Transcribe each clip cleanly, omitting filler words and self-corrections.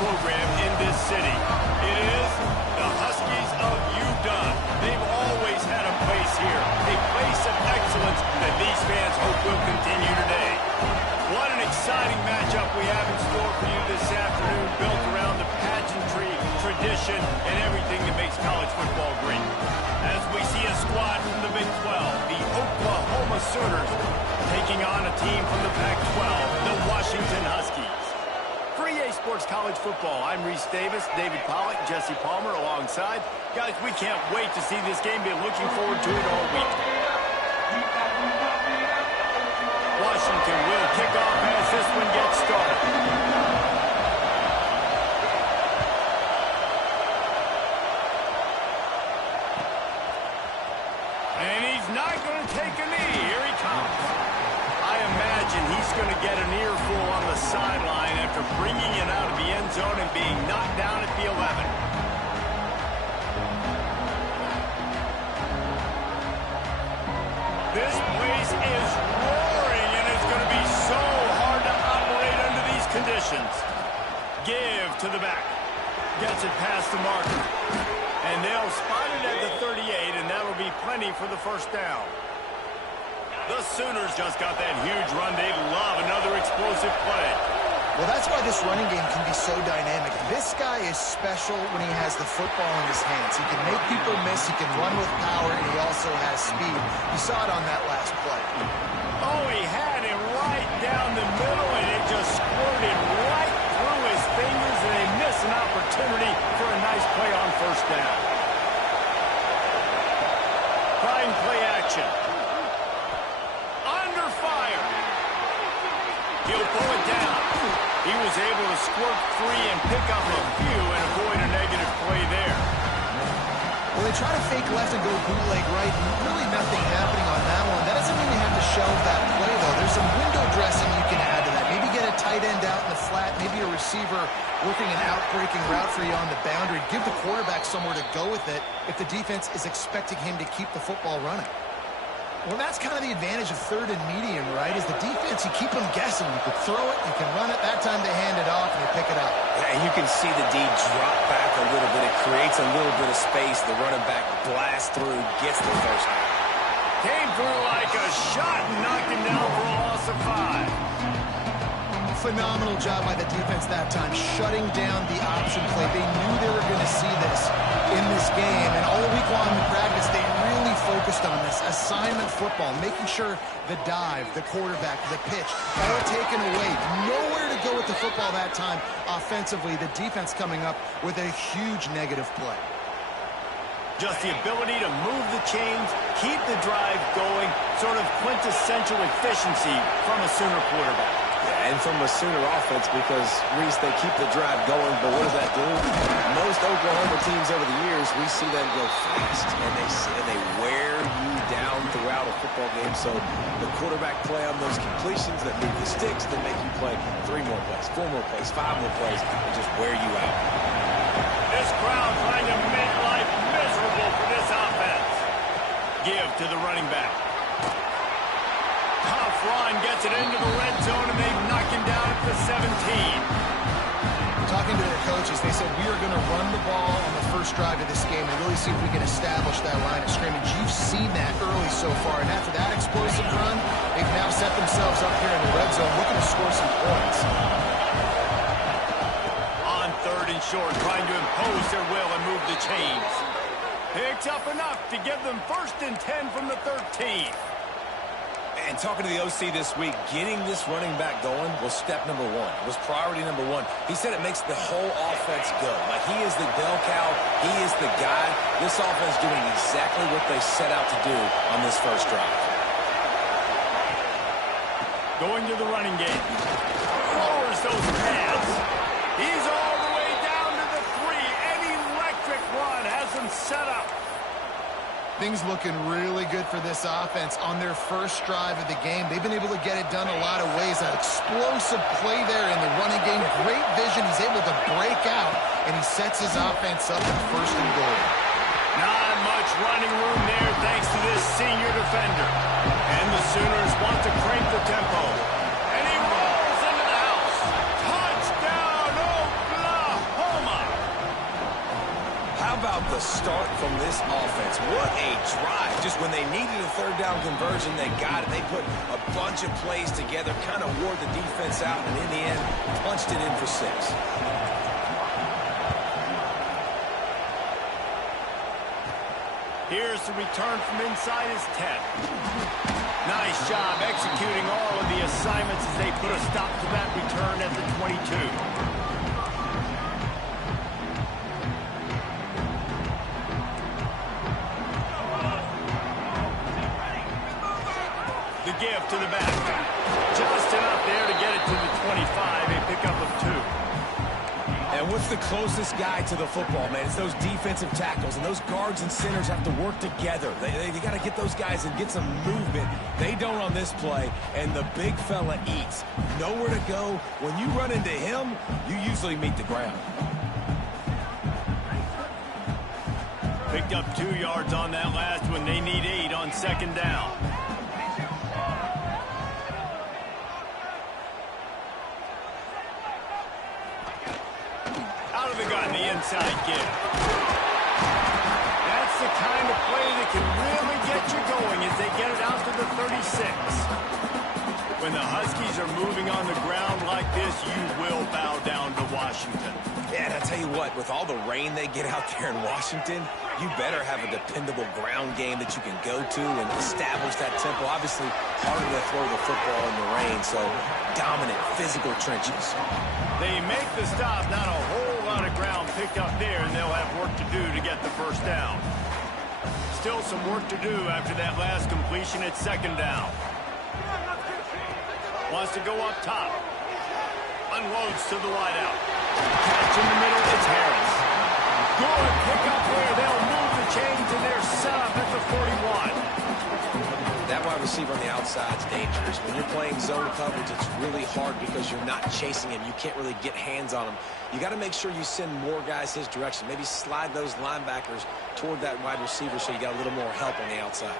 program in this city. It is the Huskies of UW. They've always had a place here, a place of excellence that these fans hope will continue today. What an exciting matchup we have in store for you this afternoon, built around the pageantry, tradition, and everything that makes college football great. As we see a squad from the Big 12, the Oklahoma Sooners, taking on a team from the Pac-12, the Washington Huskies. For EA Sports College Football, I'm Reese Davis, David Pollack, Jesse Palmer alongside. Guys, we can't wait to see this game. Been looking forward to it all week. Washington will kick off as this one gets started. And he's not going to take a knee. Here he comes. I imagine he's going to get an earful on the sideline after bringing it out of the end zone and being knocked down at the 11. This place is roaring, and it's going to be so hard to operate under these conditions. Give to the back. Gets it past the marker. And they'll spot it at the 38, and that'll be plenty for the first down. The Sooners just got that huge run. They love another explosive play. Well, that's why this running game can be so dynamic. This guy is special when he has the football in his hands. He can make people miss, he can run with power, and he also has speed. You saw it on that last play. Oh, he had him right down the middle, and it just squirted right through his fingers, and they miss an opportunity for a nice play on first down. Fine play action. Under fire. He'll pull it down. He was able to squirt free and pick up a few and avoid a negative play there. Well, they try to fake left and go bootleg right, and really nothing happening on that one. That doesn't mean you have to shelve that play, though. There's some window dressing you can add to that. Maybe get a tight end out in the flat, maybe a receiver working an out-breaking route for you on the boundary. Give the quarterback somewhere to go with it if the defense is expecting him to keep the football running. Well, that's kind of the advantage of third and medium, right? Is the defense, you keep them guessing. You can throw it, you can run it. That time they hand it off and they pick it up. Yeah, and you can see the D drop back a little bit. It creates a little bit of space. The running back blasts through, gets the first down. Came through like a shot and knocked him down for a loss of 5. Phenomenal job by the defense that time, shutting down the option play. They knew they were going to see this in this game, and all week long in practice, they really focused on this. Assignment football, making sure the dive, the quarterback, the pitch, all taken away. Nowhere to go with the football that time offensively. The defense coming up with a huge negative play. Just the ability to move the chains, keep the drive going, sort of quintessential efficiency from a Sooner quarterback. Yeah, and from a Sooner offense, because, Reese, they keep the drive going, but what does that do? Most Oklahoma teams over the years, we see them go fast, and they wear you down throughout a football game. So the quarterback play on those completions that move the sticks, that make you play 3 more plays, 4 more plays, 5 more plays, and just wear you out. This crowd trying to make life miserable for this offense. Give to the running back. Tough run, gets it into the red zone, and they've knocked him down at the 17. Talking to their coaches, they said, we are going to run the ball on the first drive of this game and really see if we can establish that line of scrimmage. You've seen that early so far, and after that explosive run, they've now set themselves up here in the red zone looking to score some points. On third and short, trying to impose their will and move the chains. Picks up enough to give them 1st and 10 from the 13. And talking to the OC this week, getting this running back going was step number 1. Was priority number 1. He said it makes the whole offense go. Like, he is the bell cow. He is the guy. This offense doing exactly what they set out to do on this first drive. Going to the running game. Lowers those pads. He's all the way down to the 3. An electric run has them set up. Things looking really good for this offense on their first drive of the game. They've been able to get it done a lot of ways. An explosive play there in the running game. Great vision. He's able to break out, and he sets his offense up at 1st and goal. Not much running room there thanks to this senior defender. And the Sooners want to crank the tempo. And he rolls into the house. Touchdown, Oklahoma! Just when they needed a third down conversion, they got it. They put a bunch of plays together, kind of wore the defense out, and in the end, punched it in for 6. Here's the return from inside his 10. Nice job executing all of the assignments as they put a stop to that return at the 22. The give to the back. Just enough there to get it to the 25, a pickup of 2. And what's the closest guy to the football, man? It's those defensive tackles, and those guards and centers have to work together. They got to get those guys and get some movement. They don't on this play, and the big fella eats. Nowhere to go. When you run into him, you usually meet the ground. Picked up 2 yards on that last one. They need 8 on second down. Out of the gun, the inside give. That's the kind of play that can really get you going as they get it out to the 36. When the Huskies are moving on the ground like this, you will bow down to Washington. Yeah, and I tell you what, with all the rain they get out there in Washington, you better have a dependable ground game that you can go to and establish that tempo. Obviously, harder to throw the football in the rain, so dominant physical trenches. They make the stop, not a whole lot of ground picked up there, and they'll have work to do to get the first down. Still some work to do after that last completion at second down. Wants to go up top. Unloads to the wideout. Catch in the middle, it's Harris. Good pick up there. They'll move the chains, and they're set up at the 41. That wide receiver on the outside is dangerous. When you're playing zone coverage, it's really hard because you're not chasing him. You can't really get hands on him. You got to make sure you send more guys his direction. Maybe slide those linebackers toward that wide receiver so you got a little more help on the outside.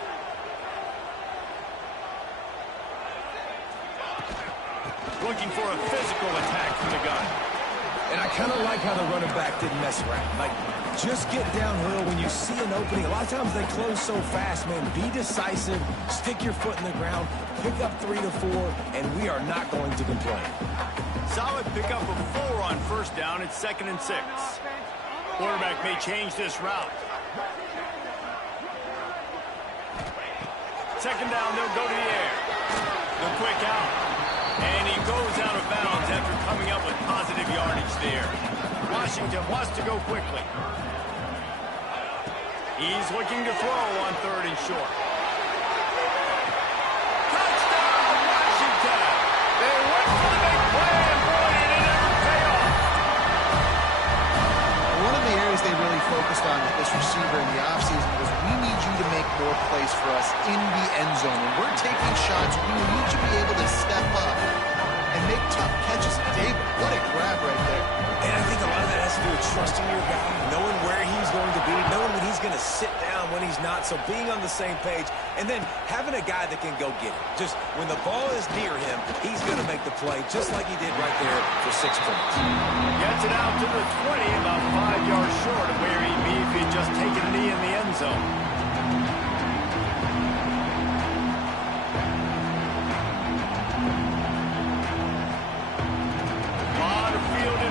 Looking for a physical attack from the gun. And I kind of like how the running back didn't mess around. Like, just get downhill when you see an opening. A lot of times they close so fast, man. Be decisive, stick your foot in the ground, pick up 3 to 4, and we are not going to complain. Solid pickup of 4 on first down. It's 2nd and 6. Quarterback may change this route. Second down, they'll go to the air. The quick out. And he goes out of bounds after coming up with positive yardage there. Washington wants to go quickly. He's looking to throw on 3rd and short. Touchdown, Washington! They went for the big play, and boy, did it ever pay off. One of the areas they really focused on with this receiver in the offseason was we need you to make more plays for us in the end zone. When we're taking shots, we need you to be able to step up and make tough catches. David, what a grab right there. And I think a lot of that has to do with trusting your guy, knowing where he's going to be, knowing when he's going to sit down, when he's not, so being on the same page, and then having a guy that can go get it. Just when the ball is near him, he's going to make the play, just like he did right there for 6 points. Gets it out to the 20, about 5 yards short of where he'd be if he'd just taken a knee in the end zone.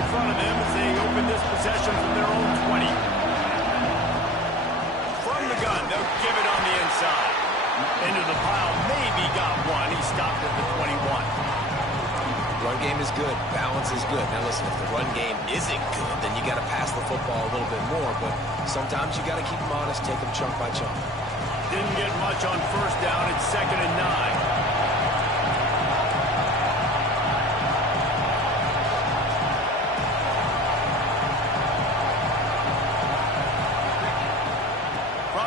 Front of them as they open this possession from their own 20. From the gun, they'll give it on the inside. Into the pile, maybe got one. He stopped at the 21. Run game is good. Balance is good. Now listen, if the run game isn't good, then you got to pass the football a little bit more. But sometimes you got to keep them honest, take them chunk by chunk. Didn't get much on first down. It's 2nd and 9.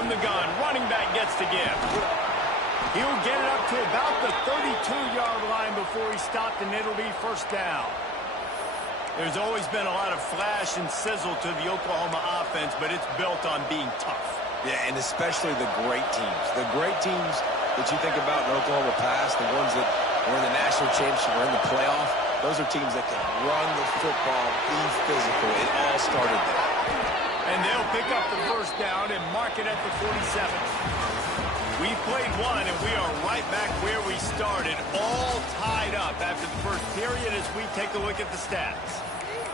The gun, running back gets to give. He'll get it up to about the 32-yard line before he stopped, and it'll be first down. There's always been a lot of flash and sizzle to the Oklahoma offense, but it's built on being tough. Yeah, and especially the great teams. The great teams that you think about in Oklahoma past, the ones that were in the national championship or in the playoff, those are teams that can run the football, be physical. It all started there. And they'll pick up the first down and mark it at the 47. We played one, and we are right back where we started, all tied up after the first period as we take a look at the stats.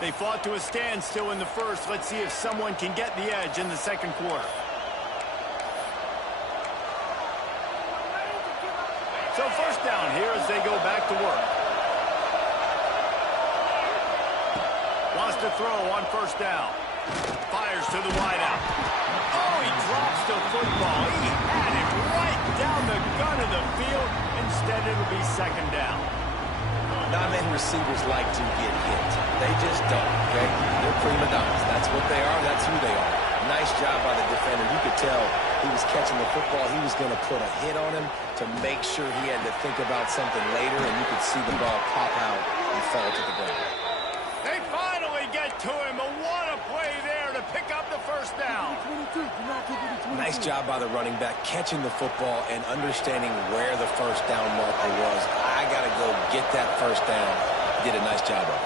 They fought to a standstill in the first. Let's see if someone can get the edge in the second quarter. So first down here as they go back to work. Wants to throw on first down. Fires to the wideout. Oh, he drops the football. He had it right down the gun of the field. Instead, it'll be second down. Not many receivers like to get hit. They just don't, okay? They're prima donnas. That's what they are. That's who they are. Nice job by the defender. You could tell he was catching the football. He was going to put a hit on him to make sure he had to think about something later, and you could see the ball pop out and fall to the ground. They finally get to him. What a play there to pick up the first down. Nice job by the running back, catching the football and understanding where the first down marker was. I got to go get that first down. Did a nice job of it.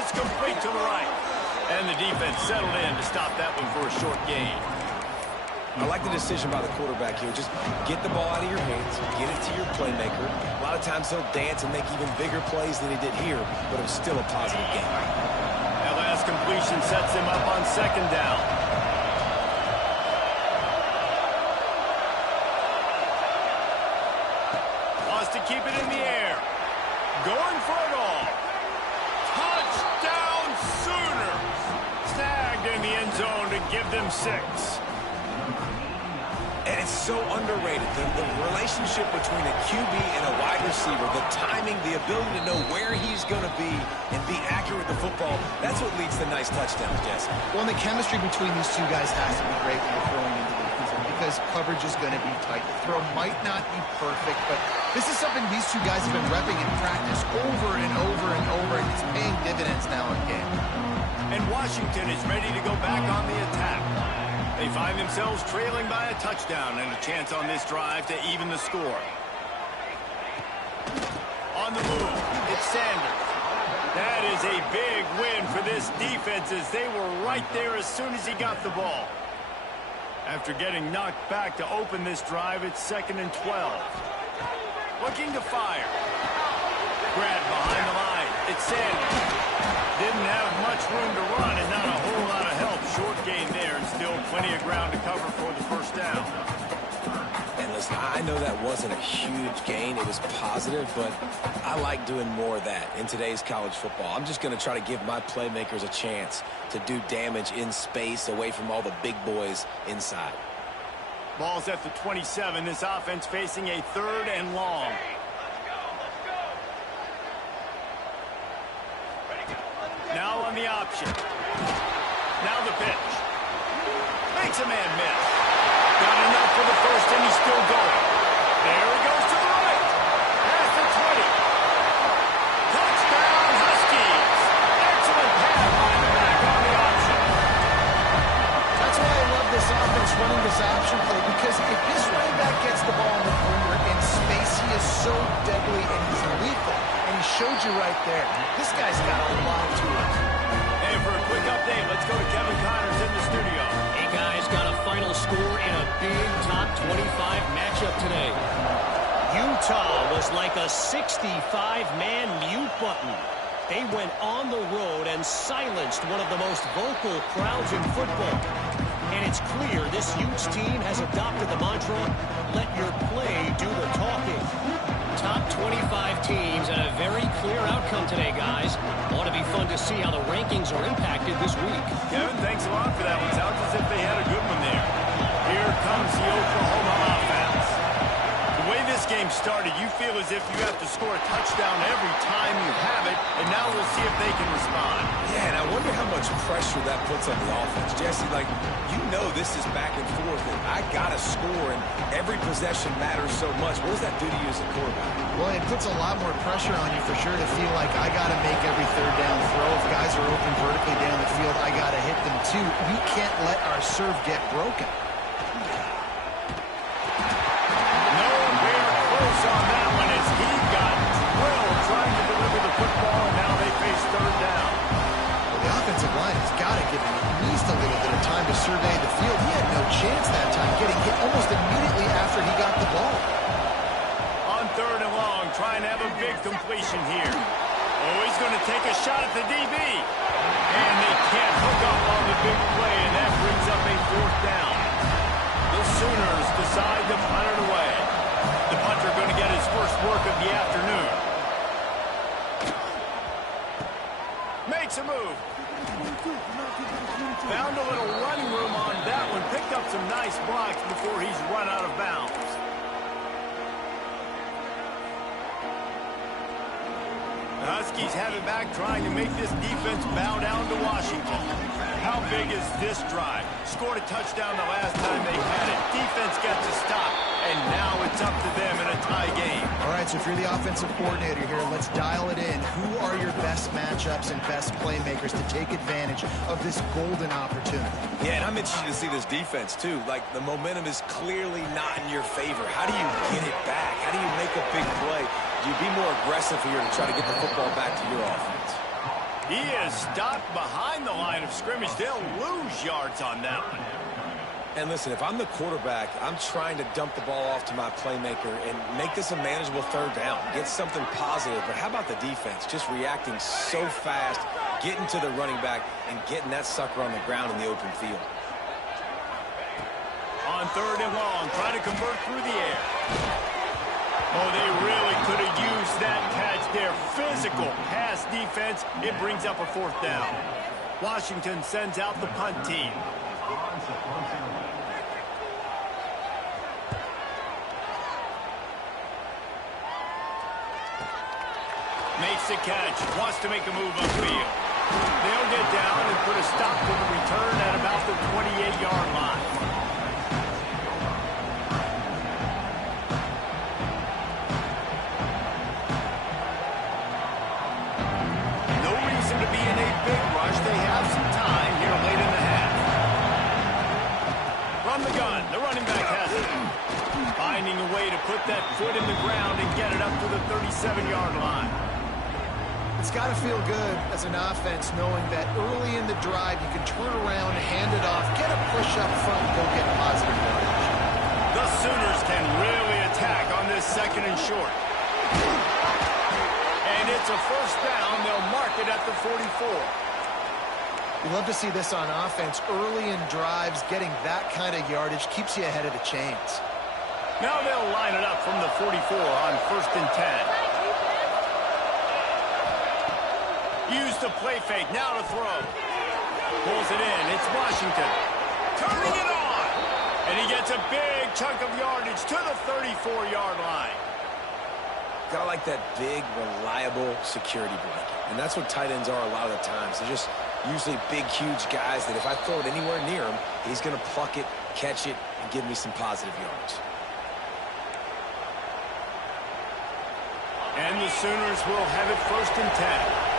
It's complete to the right. And the defense settled in to stop that one for a short gain. I like the decision by the quarterback here. Just get the ball out of your hands, get it to your playmaker. A lot of times he'll dance and make even bigger plays than he did here, but it was still a positive game. That last completion sets him up on second down. Wants to keep it in the air. Going for it all. Touchdown Sooners. Snagged in the end zone to give them 6. And it's so underrated. The relationship between a QB and a wide receiver, the timing, the ability to know where he's going to be and be accurate with the football, that's what leads to nice touchdowns, Jesse. Well, and the chemistry between these two guys has to be great when you're throwing into the end zone because coverage is going to be tight. The throw might not be perfect, but this is something these two guys have been repping in practice over and over and over, and it's paying dividends now in game. And Washington is ready to go back on the attack. They find themselves trailing by a touchdown and a chance on this drive to even the score. On the move, it's Sanders. That is a big win for this defense as they were right there as soon as he got the ball. After getting knocked back to open this drive, it's 2nd and 12. Looking to fire. Grabbed behind the line. It's Sanders. Didn't have much room to run and not a whole lot of help. Short gain there and still plenty of ground to cover for the first down. And listen, I know that wasn't a huge gain. It was positive, but I like doing more of that in today's college football. I'm just going to try to give my playmakers a chance to do damage in space away from all the big boys inside. Ball's at the 27. This offense facing a 3rd and long. Now on the option. Now the pitch. Makes a man miss. Got enough for the first, and he's still going. There he goes to the right. Past the 20. Touchdown, Huskies. Excellent pass by the back on the option. That's why I love this offense running this option play, because if this running back gets the ball in the perimeter in space, he is so deadly and he's lethal. And he showed you right there. This guy's got a lot of tools. And for a quick update, let's go to Kevin Connors in the studio. Hey guys, got a final score in a big top 25 matchup today. Utah was like a 65-man mute button. They went on the road and silenced one of the most vocal crowds in football. And it's clear this Utes team has adopted the mantra, let your play do the talking. Top 25 teams and a very clear outcome today, guys. Ought to be fun to see how the rankings are impacted this week. Kevin, thanks a lot for that one. Sounds as if they had a good one there. Here comes the Oklahoma offense. The way this game started, you feel as if you have to score a touchdown every time you have it, and now we'll see if they can respond. Yeah, and I wonder how much pressure that puts on the offense. Jesse, like, you know this is back and forth, and I got to score, and every possession matters so much. What does that do to you as a quarterback? Well, it puts a lot more pressure on you for sure to feel like I got to make every 3rd down throw. If guys are open vertically down the field, I got to hit them too. We can't let our serve get broken. Nowhere close on that one as he got drilled trying to deliver the football, and now they face 3rd down. The offensive line has got to give him at least a little bit of time to survey the field. He had no chance that time, getting hit almost immediately after he got the ball. On 3rd and long, trying to have a big completion here. Oh, he's going to take a shot at the DB. And they can't hook up on the big play, and that brings up a 4th down. The Sooners decide to punt it away. The punter going to get his first work of the afternoon. Makes a move. Found a little running room on that one. Picked up some nice blocks before he's run out of bounds. The Huskies have it back, trying to make this defense bow down to Washington. How big is this drive? Scored a touchdown the last time they had it. Defense got to stop, and now it's up to them in a tie game. All right, so if you're the offensive coordinator here, let's dial it in. Who are your best matchups and best playmakers to take advantage of this golden opportunity? Yeah, and I'm interested to see this defense, too. Like, the momentum is clearly not in your favor. How do you get it back? How do you make a big play? Do you be more aggressive here to try to get the football back to your offense? He is stopped behind the line of scrimmage. They'll lose yards on that one. And listen, if I'm the quarterback, I'm trying to dump the ball off to my playmaker and make this a manageable 3rd down. Get something positive. But how about the defense? Just reacting so fast, getting to the running back, and getting that sucker on the ground in the open field. On 3rd and long, trying to convert through the air. Oh, they really could have used that catch there. Physical pass defense. It brings up a 4th down. Washington sends out the punt team. Makes the catch. Wants to make a move upfield. They'll get down and put a stop to the return at about the 28-yard line. To be in a big rush. They have some time here late in the half. From the gun, the running back has it. Finding a way to put that foot in the ground and get it up to the 37-yard line. It's got to feel good as an offense knowing that early in the drive you can turn around, hand it off, get a push up front, and go get positive yardage. The Sooners can really attack on this 2nd and short. And it's a 1st down. They'll mark it at the 44. You love to see this on offense. Early in drives, getting that kind of yardage keeps you ahead of the chains. Now they'll line it up from the 44 on 1st and 10. Use the play fake. Now to throw. Pulls it in. It's Washington. Turning it on. And he gets a big chunk of yardage to the 34-yard line. Gotta like that big, reliable security blanket. And that's what tight ends are a lot of the times. They're just usually big, huge guys that if I throw it anywhere near him, he's going to pluck it, catch it, and give me some positive yards. And the Sooners will have it 1st and 10.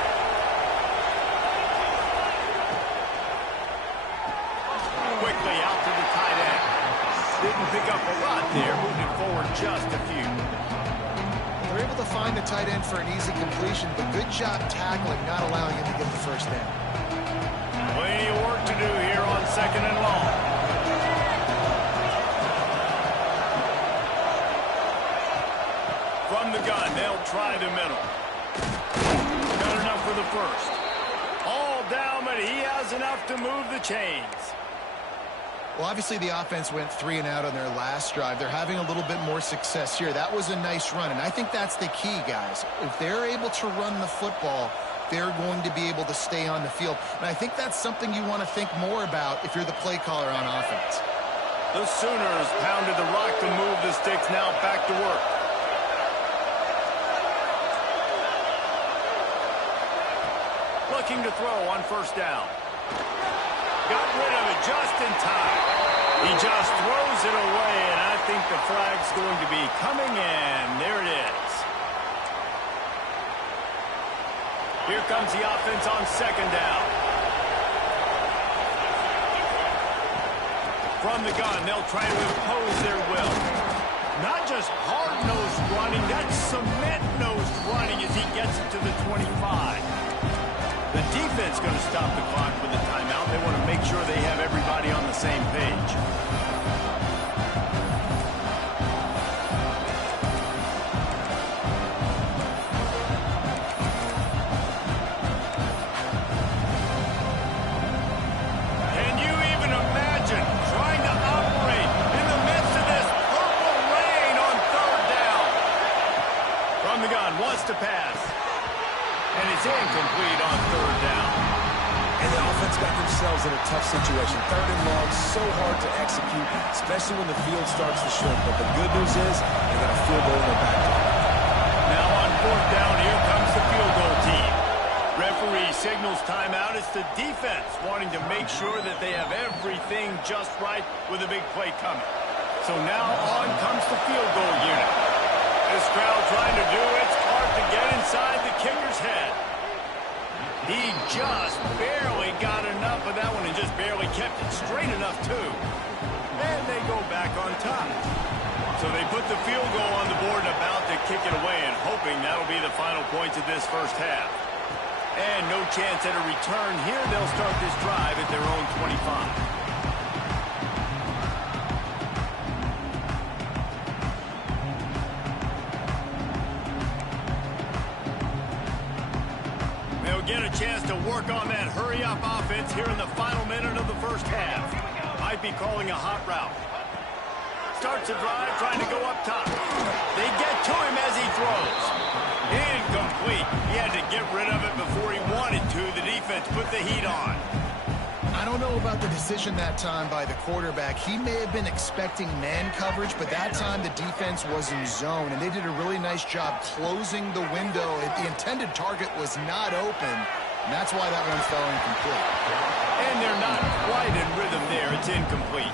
Quickly out to the tight end. Didn't pick up a lot there, moving forward just a few. They're able to find the tight end for an easy completion, but good job tackling, not allowing him to get the 1st down. Plenty of work to do here on 2nd and long. From the gun, they'll try the middle. Not enough for the 1st. All down, but he has enough to move the chains. Well, obviously the offense went 3 and out on their last drive. They're having a little bit more success here. That was a nice run, and I think that's the key, guys. If they're able to run the football, they're going to be able to stay on the field. And I think that's something you want to think more about if you're the play caller on offense. The Sooners pounded the rock to move the sticks. Now back to work. Looking to throw on 1st down. Got rid of it just in time. He just throws it away, and I think the flag's going to be coming in. There it is. Here comes the offense on 2nd down. From the gun, they'll try to impose their will. Not just hard-nosed running, that's cement-nosed running as he gets it to the 25. The defense going to stop the clock with They want to make sure they have everybody on the same page. Can you even imagine trying to operate in the midst of this purple rain on third down? From the gun, wants to pass. And it's incomplete on third down. And the offense got themselves in a tough situation. Third and long, so hard to execute, especially when the field starts to shrink. But the good news is they got a field goal in their back door. Now on fourth down, here comes the field goal team. Referee signals timeout. It's the defense wanting to make sure that they have everything just right with a big play coming. So now on comes the field goal unit. This crowd trying to do its part to get inside the kicker's head. He just barely got enough of that one and just barely kept it straight enough, too. And they go back on top. So they put the field goal on the board and about to kick it away and hoping that'll be the final points of this first half. And no chance at a return here. They'll start this drive at their own 25. Get a chance to work on that hurry-up offense here in the final minute of the first half. Might be calling a hot route. Starts a drive, trying to go up top. They get to him as he throws. Incomplete. He had to get rid of it before he wanted to. The defense put the heat on. I don't know about the decision that time by the quarterback. He may have been expecting man coverage, but that time the defense was in zone, and they did a really nice job closing the window. The intended target was not open, and that's why that one fell incomplete. And they're not quite in rhythm there. It's incomplete.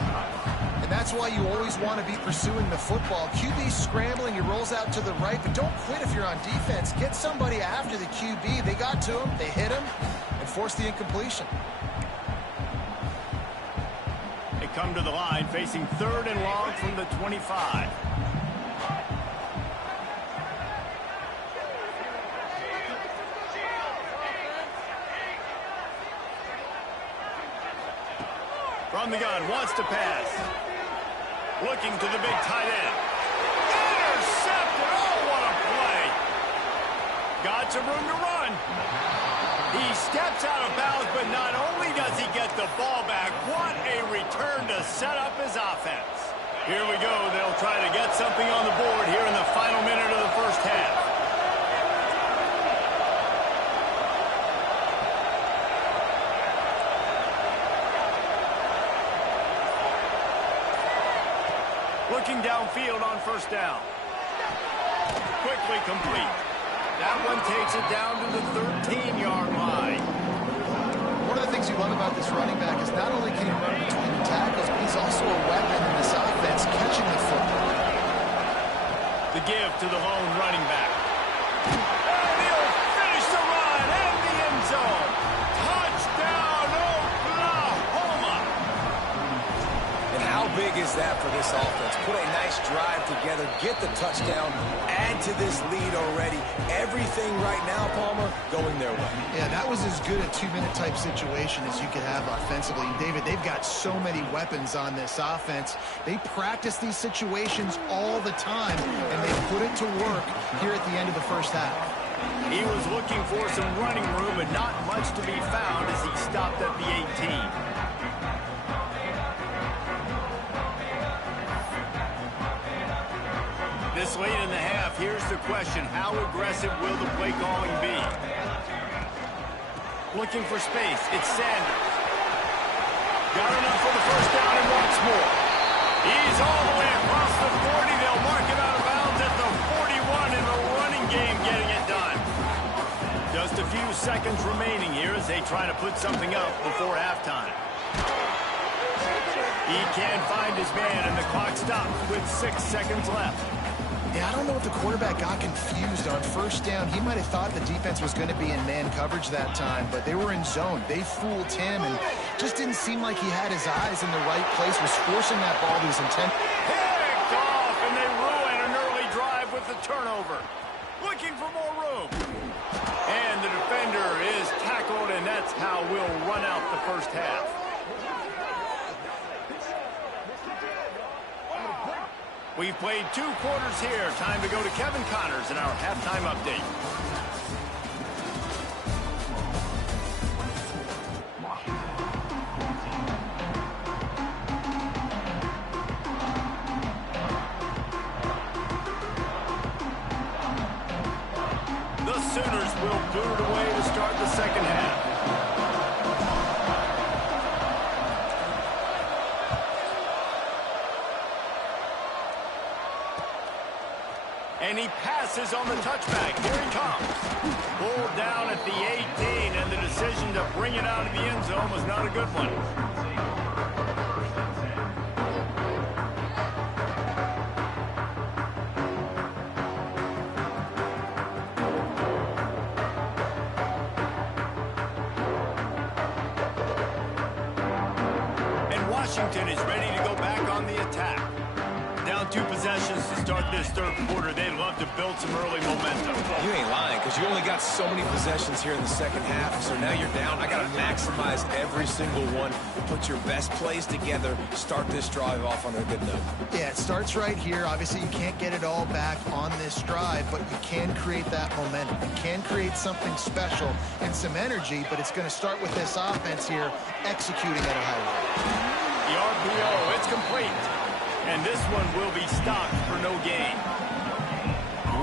And that's why you always want to be pursuing the football. QB scrambling, he rolls out to the right, but don't quit if you're on defense. Get somebody after the QB. They got to him, they hit him, and forced the incompletion. Come to the line facing third and long from the 25. From the gun, wants to pass. Looking to the big tight end. Intercepted! Oh, what a play! Got some room to run. He steps out of bounds, but not only does he get the ball back, what a return to set up his offense. Here we go. They'll try to get something on the board here in the final minute of the first half. Looking downfield on first down. Quickly complete. That one takes it down to the 13-yard line. One of the things you love about this running back is not only can he run between the tackles, but he's also a weapon in this offense, catching the football. The give to the lone running back. And he'll finish the run in the end zone. Touchdown, Oklahoma! And how big is that for this offense? Put a nice drive together, get the touchdown, add to this lead already. Everything right now, Palmer, going their way. Yeah, that was as good a two-minute type situation as you could have offensively. And David, they've got so many weapons on this offense. They practice these situations all the time, and they put it to work here at the end of the first half. He was looking for some running room, and not much to be found as he stopped at the 18. This late in the half, here's the question. How aggressive will the play calling be? Looking for space. It's Sanders. Got enough for the first down and wants more. He's all the way across the 40. They'll mark him out of bounds at the 41 in the running game, getting it done. Just a few seconds remaining here as they try to put something up before halftime. He can't find his man, and the clock stops with 6 seconds left. Yeah, I don't know if the quarterback got confused on first down. He might have thought the defense was going to be in man coverage that time, but they were in zone. They fooled him, and just didn't seem like he had his eyes in the right place, was forcing that ball to his intent. Picked off, and they ruin an early drive with the turnover. Looking for more room. And the defense defender is tackled, and that's how we'll run out the first half. We've played 2 quarters here. Time to go to Kevin Connors in our halftime update. The Sooners will boot it away to start the second half. And he passes on the touchback. Here he comes. Pulled down at the 18, and the decision to bring it out of the end zone was not a good one. And Washington is ready to go back on the attack. Down 2 possessions to start this third quarter. They'd love to build some early momentum. You ain't lying, because you only got so many possessions here in the second half, so now you're down. I got to maximize every single one. Put your best plays together. Start this drive off on a good note. Yeah, it starts right here. Obviously, you can't get it all back on this drive, but you can create that momentum. You can create something special and some energy, but it's going to start with this offense here executing at a high level. The RPO, it's complete. And this one will be stopped for no gain.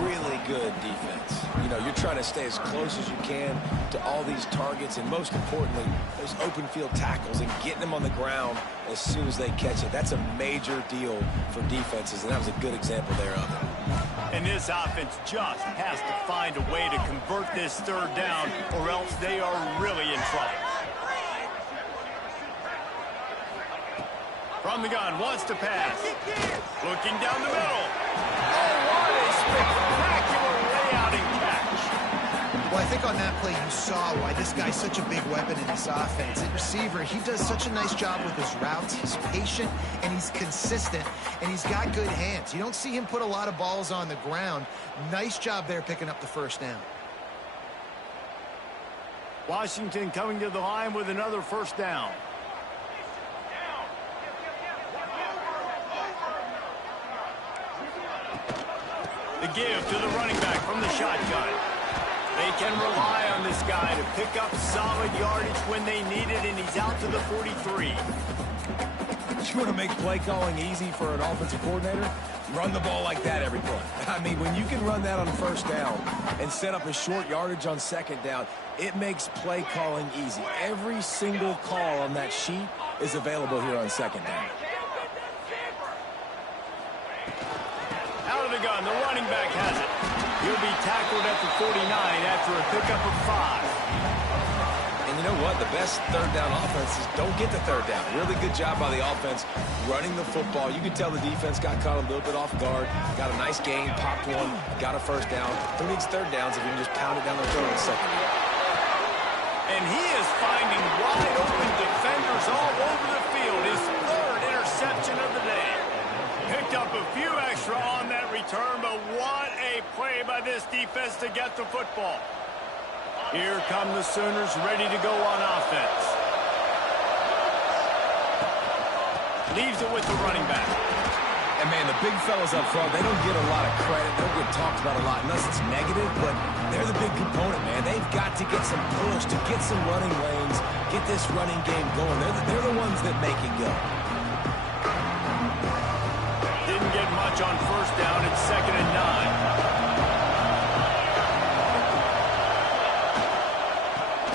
Really good defense. You know, you're trying to stay as close as you can to all these targets, and most importantly, those open field tackles and getting them on the ground as soon as they catch it. That's a major deal for defenses, and that was a good example there of it. And this offense just has to find a way to convert this third down, or else they are really in trouble. From the gun, wants to pass. Looking down the middle. Oh, what a spectacular layout and catch. Well, I think on that play you saw why this guy's such a big weapon in this offense. At receiver, he does such a nice job with his routes. He's patient, and he's consistent, and he's got good hands. You don't see him put a lot of balls on the ground. Nice job there picking up the first down. Washington coming to the line with another first down. The give to the running back from the shotgun. They can rely on this guy to pick up solid yardage when they need it, and he's out to the 43. You want to make play calling easy for an offensive coordinator? Run the ball like that every play. I mean, when you can run that on first down and set up a short yardage on second down, it makes play calling easy. Every single call on that sheet is available here on second down. Out of the gun, the running back has it. He'll be tackled at the 49 after a pickup of 5. And you know what? The best third down offenses don't get the third down. Really good job by the offense running the football. You can tell the defense got caught a little bit off guard. Got a nice gain, popped one, got a first down. Who needs third downs if you can just pound it down the throat in second? And he is finding wide open defenders all over the field. His 3rd interception of the day. Picked up a few extra on that return, but what a play by this defense to get the football. Here come the Sooners ready to go on offense. Leaves it with the running back. And, man, the big fellas up front, they don't get a lot of credit. They don't get talked about a lot unless it's negative, but they're the big component, man. They've got to get some push, to get some running lanes, get this running game going. They're the ones that make it go. Didn't get much on first down. It's 2nd and 9.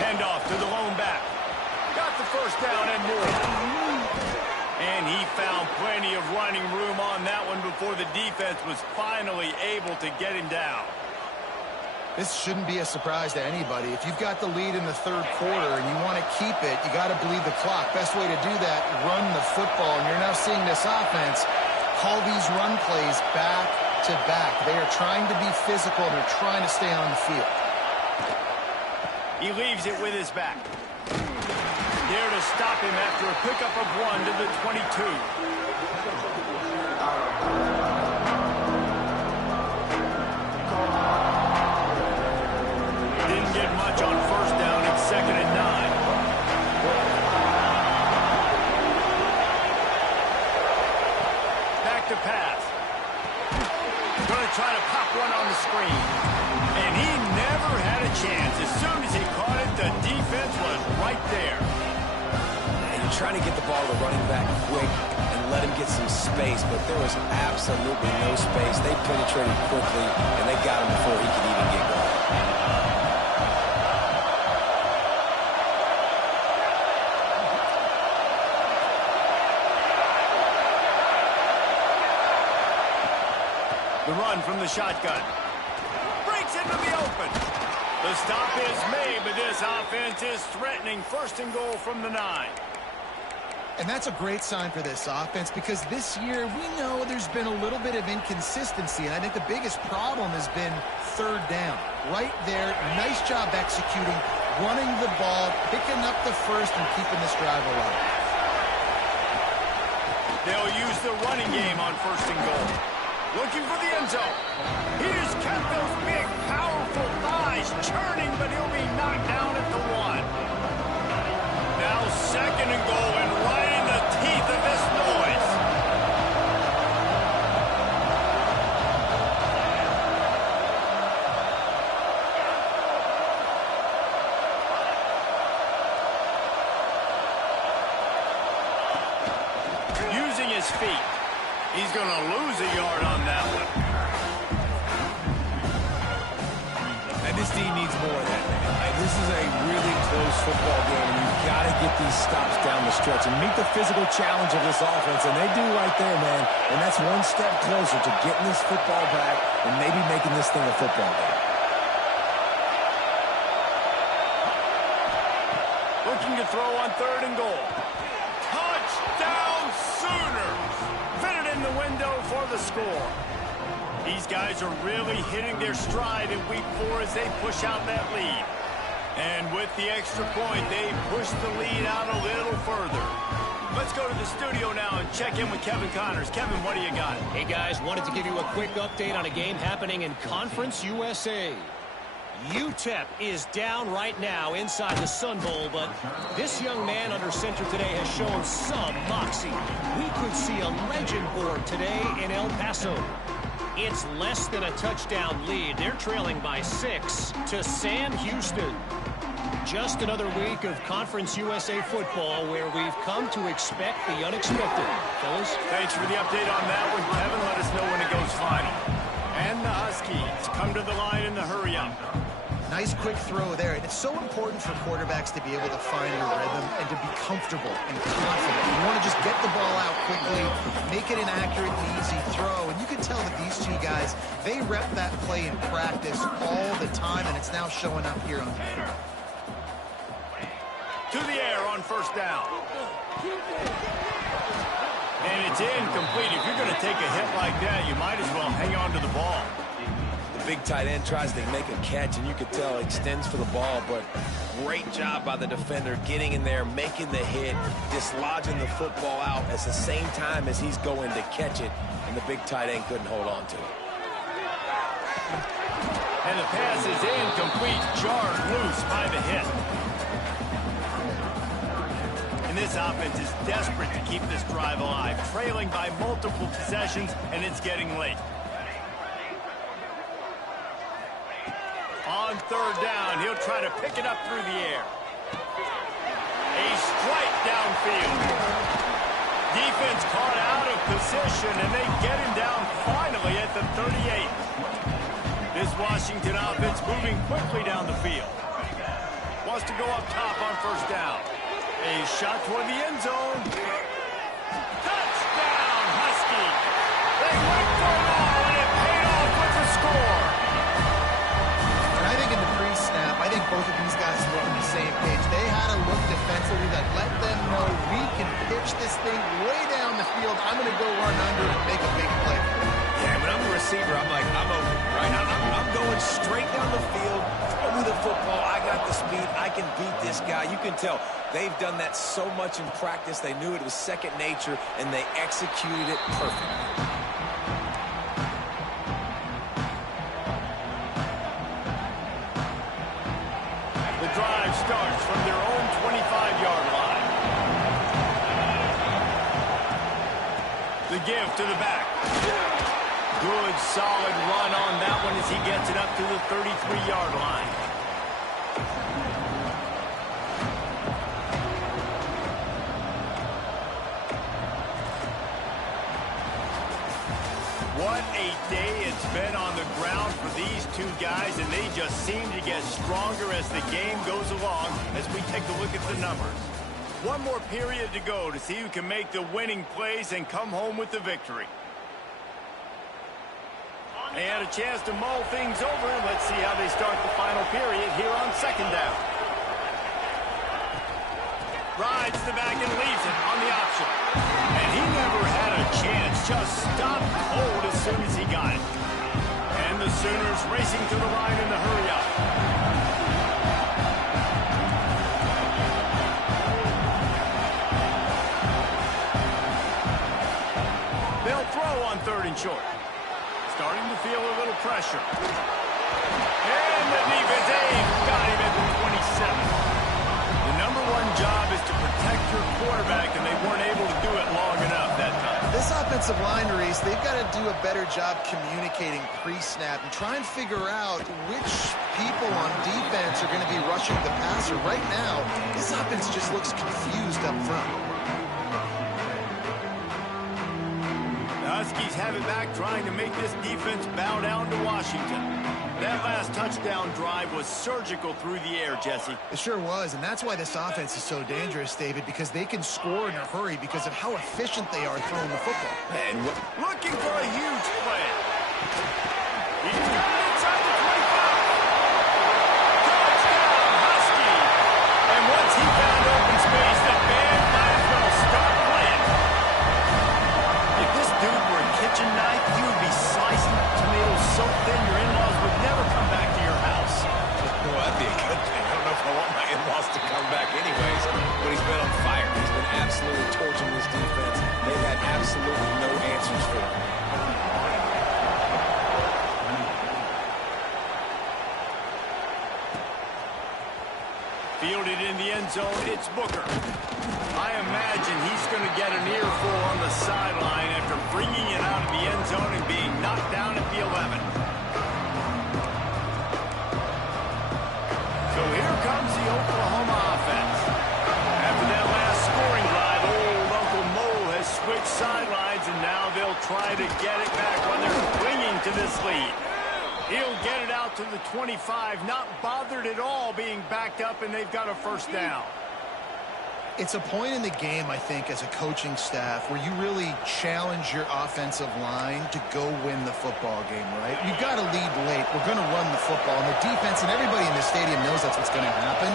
Handoff to the lone back. Got the first down and more. And he found plenty of running room on that one before the defense was finally able to get him down. This shouldn't be a surprise to anybody. If you've got the lead in the third quarter and you want to keep it, you got to bleed the clock. Best way to do that, run the football. And you're now seeing this offense call these run plays back to back. They are trying to be physical, and they're trying to stay on the field. He leaves it with his back. There to stop him after a pickup of 1 to the 22. Didn't get much on first to pass. Going to try to pop one on the screen. And he never had a chance. As soon as he caught it, the defense was right there. And you're trying to get the ball to the running back quick and let him get some space, but there was absolutely no space. They penetrated quickly, and they got him before he could even get going. The run from the shotgun. Breaks into the open. The stop is made, but this offense is threatening. First and goal from the 9. And that's a great sign for this offense because this year we know there's been a little bit of inconsistency, and I think the biggest problem has been third down. Right there, nice job executing, running the ball, picking up the first, and keeping this drive alive. They'll use the running game on first and goal. Looking for the end zone. He just kept those big, powerful thighs churning, but he'll be knocked down at the 1. Now second and goal, and right in the teeth of this noise. Using his feet. He's going to lose a yard on that one. And this team needs more of that, man. This is a really close football game, and you've got to get these stops down the stretch and meet the physical challenge of this offense, and they do right there, man. And that's one step closer to getting this football back and maybe making this thing a football game. Looking to throw on third and goal. Touchdown Sooners! Fit it in the window for the score. These guys are really hitting their stride in week 4 as they push out that lead. And with the extra point, they push the lead out a little further. Let's go to the studio now and check in with Kevin Connors. Kevin, what do you got? Hey, guys, wanted to give you a quick update on a game happening in Conference USA. UTEP is down right now inside the Sun Bowl, but this young man under center today has shown some moxie. We could see a legend born today in El Paso. It's less than a touchdown lead. They're trailing by 6 to Sam Houston. Just another week of Conference USA football where we've come to expect the unexpected. Fellas? Thanks for the update on that one, Kevin. Let us know when it goes final. And the Huskies come to the line in the hurry-up. Nice quick throw there. And it's so important for quarterbacks to be able to find your rhythm and to be comfortable and confident. You want to just get the ball out quickly, make it an accurate and easy throw. And you can tell that these two guys, they rep that play in practice all the time, and it's now showing up here on video. To the air on first down. And it's incomplete. If you're going to take a hit like that, you might as well hang on to the ball. Big tight end tries to make a catch, and you could tell extends for the ball, but great job by the defender getting in there, making the hit, dislodging the football out at the same time as he's going to catch it, and the big tight end couldn't hold on to it. And the pass is incomplete, jarred loose by the hit. And this offense is desperate to keep this drive alive, trailing by multiple possessions, and it's getting late. On third down, he'll try to pick it up through the air. A strike downfield. Defense caught out of position, and they get him down finally at the 38. This Washington offense moving quickly down the field. Wants to go up top on first down. A shot toward the end zone. Touchdown, Huskies! They went for it all, and it paid off with the score. I think in the pre-snap, I think both of these guys were on the same page. They had a look defensively that let them know we can pitch this thing way down the field. I'm going to go run under and make a big play. Yeah, when I'm the receiver, I'm like, I'm open, right? I'm going straight down the field, throw me the football. I got the speed. I can beat this guy. You can tell they've done that so much in practice. They knew it was second nature, and they executed it perfectly. Starts from their own 25-yard line. The give to the back. Good, solid run on that one as he gets it up to the 33-yard line. What a day it's been on the ground for these two guys, and they just seem to get stronger as the game goes along as we take a look at the numbers. One more period to go to see who can make the winning plays and come home with the victory. They had a chance to mull things over. Let's see how they start the final period here on second down. Rides the back and leaves it on the option. And he never had a chance. Just stopped cold as soon as he got it. And the Sooners racing to the line in the hurry up. They'll throw on 3rd and short. Starting to feel a little pressure. And the defense, got him at the 27. The #1 job is to protect your quarterback, and they weren't able to do it long enough that time. This offensive line, Reese, they've got to do a better job communicating pre-snap and try and figure out which people on defense are going to be rushing the passer. Right now, this offense just looks confused up front. Huskies have it back, trying to make this defense bow down to Washington. That last touchdown drive was surgical through the air, Jesse. It sure was, and that's why this offense is so dangerous, David, because they can score in a hurry because of how efficient they are throwing the football. And looking for a huge play. He's got it inside the 25. Touchdown, Husky. And once he found open space, the band might as well start playing. If this dude were a kitchen knife, he would be slicing tomatoes so thin your in-laws would never come back to your house. Well, that'd be a good thing. I don't know if I want my in-laws to come back anyways, but he's been on fire. He's been absolutely torching this defense. They've had absolutely no answers for him. Fielded in the end zone, it's Booker. I imagine he's going to get an earful on the sideline after bringing it out of the end zone and being knocked down at the 11. So here comes the Oklahoma offense. After that last scoring drive, old Uncle Mo has switched sidelines, and now they'll try to get it back when they're clinging to this lead. He'll get it out to the 25, not bothered at all being backed up, and they've got a first down. It's a point in the game, I think, as a coaching staff where you really challenge your offensive line to go win the football game, right? You've got to lead late. We're going to run the football, and the defense and everybody in the stadium knows that's what's going to happen.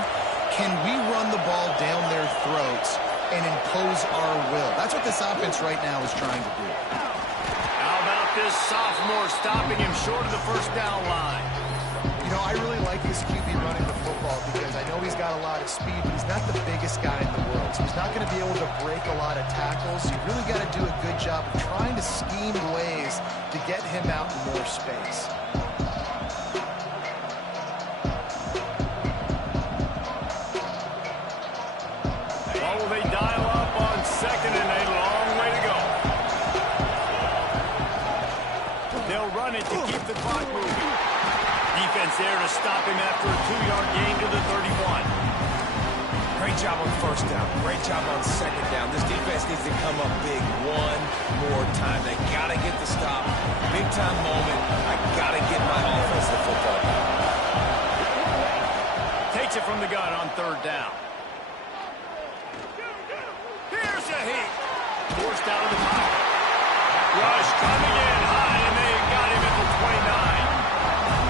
Can we run the ball down their throats and impose our will? That's what this offense right now is trying to do. How about this sophomore stopping him short of the first down line? You know, I really like this QB running the football because I know he's got a lot of speed, but he's not the biggest guy in the world. So he's not going to be able to break a lot of tackles. So you really got to do a good job of trying to scheme ways to get him out in more space. Oh, they dial up on second and a long way to go. They'll run it to keep the clock moving. Defense there to stop him after a 2-yard gain to the 31. Great job on first down. Great job on second down. This defense needs to come up big one more time. They got to get the stop. Big time moment. I got to get my offense the football. Takes it from the gun on third down. Here's a hit. Forced out of the pocket. Rush coming in high, and they got him at the 29.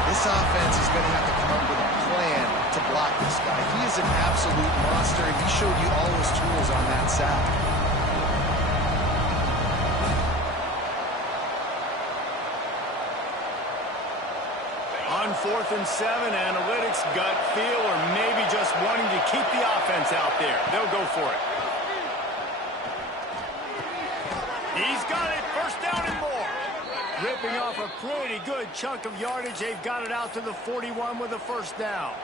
This offense is going to have to come up with a plan to block this guy. He is an absolute monster, and he showed you all his tools on that sack. On 4th and 7, analytics, gut feel, or maybe just wanting to keep the offense out there. They'll go for it. He's got it. First down and more. Ripping off a pretty good chunk of yardage. They've got it out to the 41 with a first down.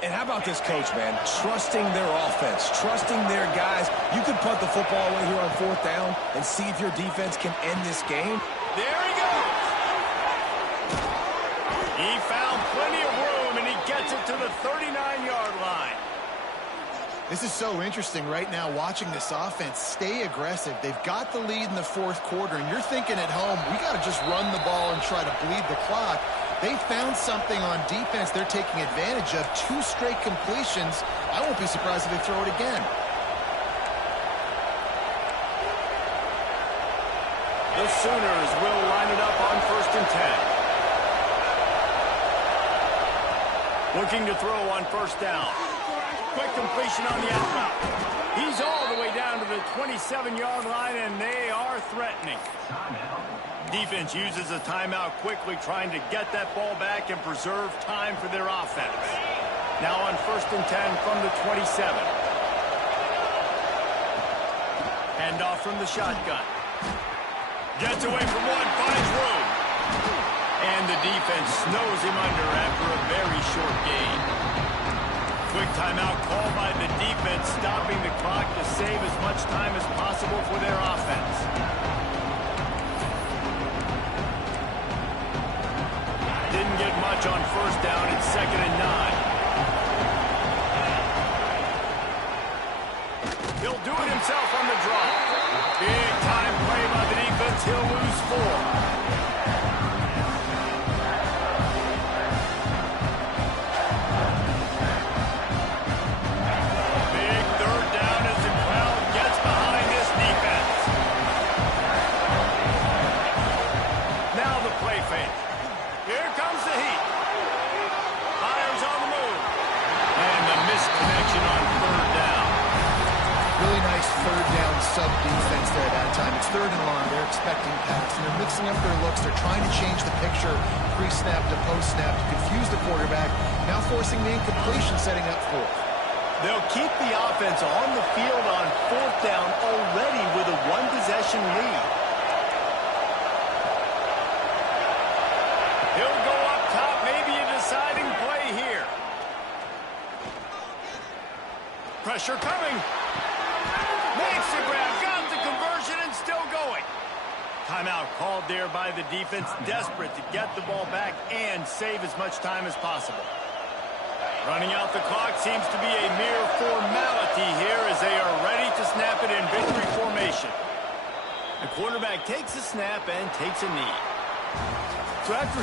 And how about this coach, man? Trusting their offense, trusting their guys. You could punt the football away here on 4th down and see if your defense can end this game. There he goes. He found plenty of room, and he gets it to the 39-yard line. This is so interesting right now watching this offense stay aggressive. They've got the lead in the 4th quarter, and you're thinking at home, we got to just run the ball and try to bleed the clock. They found something on defense they're taking advantage of. 2 straight completions. I won't be surprised if they throw it again. The Sooners will line it up on 1st and 10. Looking to throw on 1st down. Quick completion on the out route. He's all the way down to the 27-yard line, and they are threatening. Defense uses a timeout quickly, trying to get that ball back and preserve time for their offense. Now on 1st and 10 from the 27. Handoff from the shotgun. Gets away from one, finds room. And the defense snows him under after a very short gain. Quick timeout called by the defense, stopping the clock to save as much time as possible for their offense. Didn't get much on 1st down. It's 2nd and 9. He'll do it himself on the draw. Big time play by the defense. He'll lose 4. Sub-defense there that time. It's 3rd and long. They're expecting pass, and they're mixing up their looks. They're trying to change the picture pre-snap to post-snap to confuse the quarterback, now forcing the incompletion, setting up 4th. They'll keep the offense on the field on 4th down already with a 1-possession lead. He'll go up top, maybe a deciding play here. Pressure coming. Makes the grab, got the conversion, and still going. Timeout called there by the defense, desperate to get the ball back and save as much time as possible. Running out the clock seems to be a mere formality here as they are ready to snap it in victory formation. The quarterback takes a snap and takes a knee. So after